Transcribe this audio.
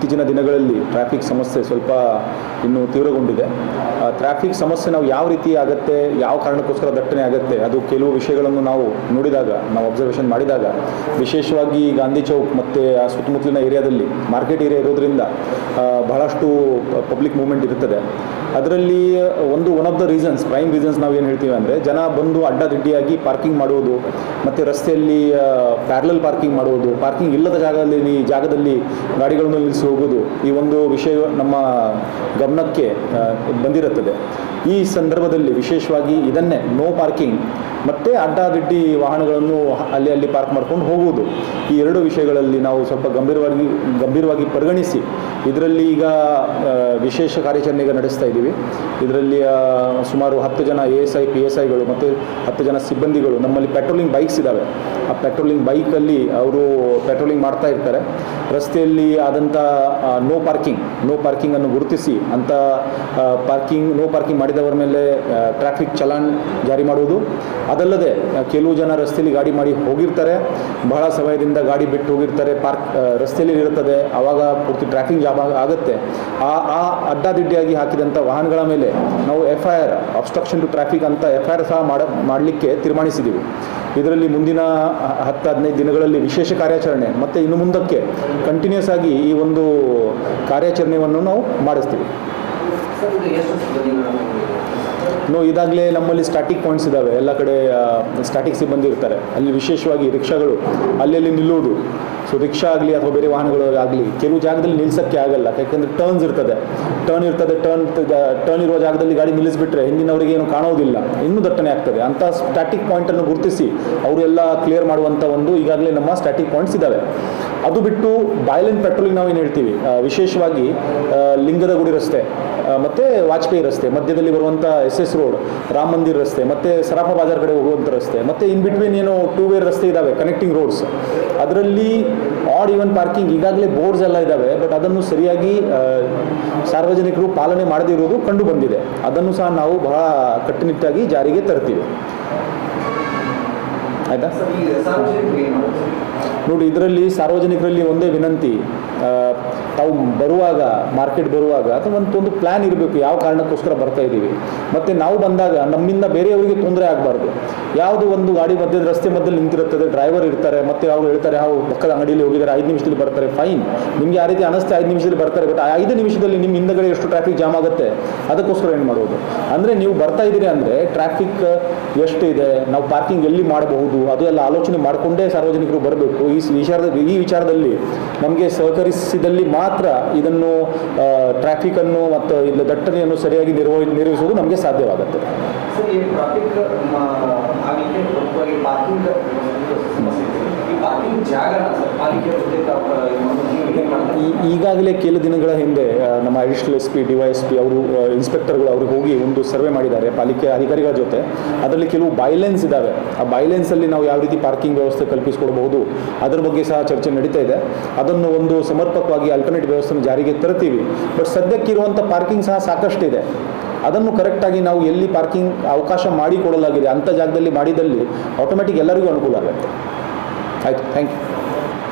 ಇತ್ತೀಚಿನ ದಿನಗಳಲ್ಲಿ ಟ್ರಾಫಿಕ್ ಸಮಸ್ಯೆ ಸ್ವಲ್ಪ ಇನ್ನೂ ತೀವ್ರಗೊಂಡಿದೆ ಟ್ರಾಫಿಕ್ ಸಮಸ್ಯೆ ನಾವು ಯಾವ ರೀತಿ ಆಗುತ್ತೆ ಯಾವ ಕಾರಣಕ್ಕೋಸ್ಕರ ದಟ್ಟಣೆ ಆಗುತ್ತೆ ಅದು ಕೆಲವು ವಿಷಯಗಳನ್ನು ನಾವು ನೋಡಿದಾಗ ನಾವು ಅಬ್ಸರ್ವೇಷನ್ ಮಾಡಿದಾಗ ವಿಶೇಷವಾಗಿ ಗಾಂಧಿ ಚೌಕ್ ಮತ್ತು ಆ ಸುತ್ತಮುತ್ತಲಿನ ಏರಿಯಾದಲ್ಲಿ ಮಾರ್ಕೆಟ್ ಏರಿಯಾ ಇರೋದ್ರಿಂದ ಬಹಳಷ್ಟು ಪಬ್ಲಿಕ್ ಮೂವ್ಮೆಂಟ್ ಇರುತ್ತದೆ ಅದರಲ್ಲಿ ಒಂದು one of the reasons prime reasons ನಾವು ಏನು ಹೇಳ್ತೀವಿ ಅಂದರೆ ಜನ ಬಂದು ಅಡ್ಡದಿಡ್ಡಿಯಾಗಿ ಪಾರ್ಕಿಂಗ್ ಮಾಡುವುದು ಮತ್ತು ರಸ್ತೆಯಲ್ಲಿ ಪ್ಯಾರಲಲ್ ಪಾರ್ಕಿಂಗ್ ಮಾಡುವುದು ಪಾರ್ಕಿಂಗ್ ಇಲ್ಲದ ಜಾಗದಲ್ಲಿ ಜಾಗದಲ್ಲಿ ಗಾಡಿಗಳನ್ನು ನಿಲ್ಲಿಸುವುದು ಹೋಗೋದು ಈ ಒಂದು ವಿಷಯ ನಮ್ಮ ಗಮನಕ್ಕೆ ಬಂದಿರುತ್ತದೆ ಈ ಸಂದರ್ಭದಲ್ಲಿ ವಿಶೇಷವಾಗಿ ಇದನ್ನೇ ನೋ ಪಾರ್ಕಿಂಗ್ ಮತ್ತು ಅಡ್ಡಾದಿಡ್ಡಿ ವಾಹನಗಳನ್ನು ಅಲ್ಲಿ ಅಲ್ಲಿ ಪಾರ್ಕ್ ಮಾಡ್ಕೊಂಡು ಹೋಗುವುದು ಈ ಎರಡು ವಿಷಯಗಳಲ್ಲಿ ನಾವು ಸ್ವಲ್ಪ ಗಂಭೀರವಾಗಿ ಗಂಭೀರವಾಗಿ ಪರಿಗಣಿಸಿ ಇದರಲ್ಲಿ ಈಗ ವಿಶೇಷ ಕಾರ್ಯಾಚರಣೆ ಈಗ ನಡೆಸ್ತಾ ಇದ್ದೀವಿ ಇದರಲ್ಲಿ ಸುಮಾರು ಹತ್ತು ಜನ A S I P S ಐಗಳು ಮತ್ತು ಹತ್ತು ಜನ ಸಿಬ್ಬಂದಿಗಳು ನಮ್ಮಲ್ಲಿ ಪೆಟ್ರೋಲಿಂಗ್ ಬೈಕ್ಸ್ ಇದ್ದಾವೆ ಆ ಪೆಟ್ರೋಲಿಂಗ್ ಬೈಕಲ್ಲಿ ಅವರು ಪೆಟ್ರೋಲಿಂಗ್ ಮಾಡ್ತಾ ಇರ್ತಾರೆ ರಸ್ತೆಯಲ್ಲಿ ಆದಂಥ ನೋ ಪಾರ್ಕಿಂಗ್ ನೋ ಪಾರ್ಕಿಂಗನ್ನು ಗುರುತಿಸಿ ಅಂತ ಪಾರ್ಕಿಂಗ್ ನೋ ಪಾರ್ಕಿಂಗ್ ಮಾಡಿದವರ ಮೇಲೆ ಟ್ರಾಫಿಕ್ ಚಲನ್ ಜಾರಿ ಮಾಡುವುದು ಅದಲ್ಲದೆ ಕೆಲವು ಜನ ರಸ್ತೆಯಲ್ಲಿ ಗಾಡಿ ಮಾಡಿ ಹೋಗಿರ್ತಾರೆ ಬಹಳ ಸಮಯದಿಂದ ಗಾಡಿ ಬಿಟ್ಟು ಹೋಗಿರ್ತಾರೆ ಪಾರ್ಕ್ ರಸ್ತೆಯಲ್ಲಿ ಇರುತ್ತದೆ ಆವಾಗ ಪೂರ್ತಿ ಟ್ರಾಫಿಕ್ ಜಾಮ್ ಆಗುತ್ತೆ ಆ ಆ ಅಡ್ಡಾದಿಡ್ಡಿಯಾಗಿ ಹಾಕಿದಂಥ ವಾಹನಗಳ ಮೇಲೆ ನಾವು F I R obstruction to traffic ಅಂತ ಎಫ್ ಐ ಆರ್ ಸಹ ಮಾಡ ಮಾಡಲಿಕ್ಕೆ ತೀರ್ಮಾನಿಸಿದ್ದೀವಿ ಇದರಲ್ಲಿ ಮುಂದಿನ ಹತ್ತು ಹದಿನೈದು ದಿನಗಳಲ್ಲಿ ವಿಶೇಷ ಕಾರ್ಯಾಚರಣೆ ಮತ್ತು ಇನ್ನು ಮುಂದಕ್ಕೆ ಕಂಟಿನ್ಯೂಸ್ ಆಗಿ ಈ ಒಂದು ಕಾರ್ಯಾಚರಣೆಯನ್ನು ನಾವು ಮಾಡಿಸ್ತೀವಿ ನೋ ಇದಾಗಲೇ ನಮ್ಮಲ್ಲಿ ಸ್ಟಾಟಿಕ್ ಪಾಯಿಂಟ್ಸ್ ಇದ್ದಾವೆ ಎಲ್ಲ ಕಡೆ ಸ್ಟಾಟಿಕ್ ಸಿಬ್ಬಂದಿ ಇರ್ತಾರೆ ಅಲ್ಲಿ ವಿಶೇಷವಾಗಿ ರಿಕ್ಷಾಗಳು ಅಲ್ಲಲ್ಲಿ ನಿಲ್ಲುವುದು ಸೊ ರಿಕ್ಷಾ ಆಗಲಿ ಅಥವಾ ಬೇರೆ ವಾಹನಗಳಾಗಲಿ ಕೆಲವು ಜಾಗದಲ್ಲಿ ನಿಲ್ಸೋಕ್ಕೆ ಆಗಲ್ಲ ಯಾಕೆಂದ್ರೆ ಟರ್ನ್ಸ್ ಇರ್ತದೆ ಟರ್ನ್ ಇರ್ತದೆ ಟರ್ನ್ ಟರ್ನ್ ಇರುವ ಜಾಗದಲ್ಲಿ ಗಾಡಿ ನಿಲ್ಲಿಸ್ಬಿಟ್ರೆ ಹಿಂದಿನವರಿಗೆ ಏನು ಕಾಣೋದಿಲ್ಲ ಇನ್ನೂ ದಟ್ಟಣೆ ಆಗ್ತದೆ ಅಂಥ ಸ್ಟ್ಯಾಟಿಕ್ ಪಾಯಿಂಟನ್ನು ಗುರುತಿಸಿ ಅವರೆಲ್ಲ ಕ್ಲಿಯರ್ ಮಾಡುವಂಥ ಒಂದು ಈಗಾಗಲೇ ನಮ್ಮ ಸ್ಟ್ಯಾಟಿಕ್ ಪಾಯಿಂಟ್ಸ್ ಇದ್ದಾವೆ ಅದು ಬಿಟ್ಟು ಬಾಯ್ಲೆಂಡ್ ಪೆಟ್ರೋಲಿಂಗ್ ನಾವು ಏನು ಹೇಳ್ತೀವಿ ವಿಶೇಷವಾಗಿ ಲಿಂಗದ ಗುಡಿ ರಸ್ತೆ ಮತ್ತು ವಾಜಪೇಯಿ ರಸ್ತೆ ಮಧ್ಯದಲ್ಲಿ ಬರುವಂಥ S S road Rama Mandir ರಸ್ತೆ ಮತ್ತು ಸರಾಫ ಬಾಜಾರ್ ಕಡೆ ಹೋಗುವಂಥ ರಸ್ತೆ ಮತ್ತು ಇನ್ ಬಿಟ್ವೀನ್ ಏನು ಟೂ ವೇರ್ ರಸ್ತೆ ಇದ್ದಾವೆ ಕನೆಕ್ಟಿಂಗ್ ರೋಡ್ಸ್ ಅದರಲ್ಲಿ ಆಡ್ ಇವನ್ ಪಾರ್ಕಿಂಗ್ ಈಗಾಗಲೇ ಬೋರ್ಡ್ಸ್ ಎಲ್ಲ ಇದ್ದಾವೆ ಬಟ್ ಅದನ್ನು ಸರಿಯಾಗಿ ಸಾರ್ವಜನಿಕರು ಪಾಲನೆ ಮಾಡದೇ ಕಂಡು ಬಂದಿದೆ ಅದನ್ನು ಸಹ ನಾವು ಬಹಳ ಕಟ್ಟುನಿಟ್ಟಾಗಿ ಜಾರಿಗೆ ತರ್ತೀವಿ ಆಯಿತಾ ನೋಡಿ ಇದರಲ್ಲಿ ಸಾರ್ವಜನಿಕರಲ್ಲಿ ಒಂದೇ ವಿನಂತಿ ತಾವು ಬರುವಾಗ ಮಾರ್ಕೆಟ್ ಬರುವಾಗ ಅಥವಾ ಒಂದು ಒಂದು ಪ್ಲ್ಯಾನ್ ಇರಬೇಕು ಯಾವ ಕಾರಣಕ್ಕೋಸ್ಕರ ಬರ್ತಾ ಇದ್ದೀವಿ ಮತ್ತೆ ನಾವು ಬಂದಾಗ ನಮ್ಮಿಂದ ಬೇರೆಯವರಿಗೆ ತೊಂದರೆ ಆಗಬಾರ್ದು ಯಾವುದು ಒಂದು ಗಾಡಿ ಮಧ್ಯದ ರಸ್ತೆ ಮಧ್ಯದಲ್ಲಿ ನಿಂತಿರುತ್ತದೆ ಡ್ರೈವರ್ ಇರ್ತಾರೆ ಮತ್ತೆ ಅವ್ರು ಹೇಳ್ತಾರೆ ಯಾವ ಪಕ್ಕದ ಅಂಗಡಿಯಲ್ಲಿ ಹೋಗಿದ್ದಾರೆ ಐದು ನಿಮಿಷದಲ್ಲಿ ಬರ್ತಾರೆ ಫೈನ್ ನಿಮಗೆ ಆ ರೀತಿ ಅನಿಸ್ತೆ ಐದು ನಿಮಿಷದಲ್ಲಿ ಬರ್ತಾರೆ ಬಟ್ ಆ ಐದು ನಿಮಿಷದಲ್ಲಿ ನಿಮ್ಮ ಹಿಂದಗಡೆ ಎಷ್ಟು ಟ್ರಾಫಿಕ್ ಜಾಮ್ ಆಗುತ್ತೆ ಅದಕ್ಕೋಸ್ಕರ ಏನು ಮಾಡೋದು ಅಂದರೆ ನೀವು ಬರ್ತಾ ಇದ್ದೀರಿ ಅಂದರೆ ಟ್ರಾಫಿಕ್ ಎಷ್ಟಿದೆ ನಾವು ಪಾರ್ಕಿಂಗ್ ಎಲ್ಲಿ ಮಾಡಬಹುದು ಅದು ಎಲ್ಲ ಆಲೋಚನೆ ಮಾಡಿಕೊಂಡೇ ಸಾರ್ವಜನಿಕರು ಬರಬೇಕು ಈ ವಿಚಾರದ ಈ ವಿಚಾರದಲ್ಲಿ ನಮಗೆ ಸಹಕರಿಸಿದಲ್ಲಿ ಮಾತ್ರ ಇದನ್ನು ಅನ್ನು ಮತ್ತು ಇಲ್ಲ ದಟ್ಟಣೆಯನ್ನು ಸರಿಯಾಗಿ ನಿರ್ವಹ ನಿರ್ವಹಿಸುವುದು ನಮಗೆ ಸಾಧ್ಯವಾಗುತ್ತೆ ಜಾಗ ಪಾಲಿಕೆ ಈಗಾಗಲೇ ಕೆಲವು ದಿನಗಳ ಹಿಂದೆ ನಮ್ಮ additional S P D Y S P ಅವರು ಇನ್ಸ್ಪೆಕ್ಟರ್ಗಳು ಅವ್ರಿಗೆ ಹೋಗಿ ಒಂದು ಸರ್ವೆ ಮಾಡಿದ್ದಾರೆ ಪಾಲಿಕೆ ಅಧಿಕಾರಿಗಳ ಜೊತೆ ಅದರಲ್ಲಿ ಕೆಲವು ಬೈಲೆನ್ಸ್ ಇದ್ದಾವೆ ಆ ಬೈಲೆನ್ಸಲ್ಲಿ ನಾವು ಯಾವ ರೀತಿ ಪಾರ್ಕಿಂಗ್ ವ್ಯವಸ್ಥೆ ಕಲ್ಪಿಸಿಕೊಡಬಹುದು ಅದರ ಬಗ್ಗೆ ಸಹ ಚರ್ಚೆ ನಡೀತಾ ಇದೆ ಅದನ್ನು ಒಂದು ಸಮರ್ಪಕವಾಗಿ ಅಲ್ಟರ್ನೇಟ್ ವ್ಯವಸ್ಥೆನ ಜಾರಿಗೆ ತರ್ತೀವಿ ಬಟ್ ಸದ್ಯಕ್ಕಿರುವಂಥ ಪಾರ್ಕಿಂಗ್ ಸಹ ಸಾಕಷ್ಟು ಇದೆ ಅದನ್ನು ಕರೆಕ್ಟಾಗಿ ನಾವು ಎಲ್ಲಿ ಪಾರ್ಕಿಂಗ್ ಅವಕಾಶ ಮಾಡಿಕೊಡಲಾಗಿದೆ ಅಂಥ ಜಾಗದಲ್ಲಿ ಮಾಡಿದಲ್ಲಿ ಆಟೋಮೆಟಿಕ್ ಎಲ್ಲರಿಗೂ ಅನುಕೂಲ ಆಗುತ್ತೆ ಆಯಿತು ಥ್ಯಾಂಕ್ ಯು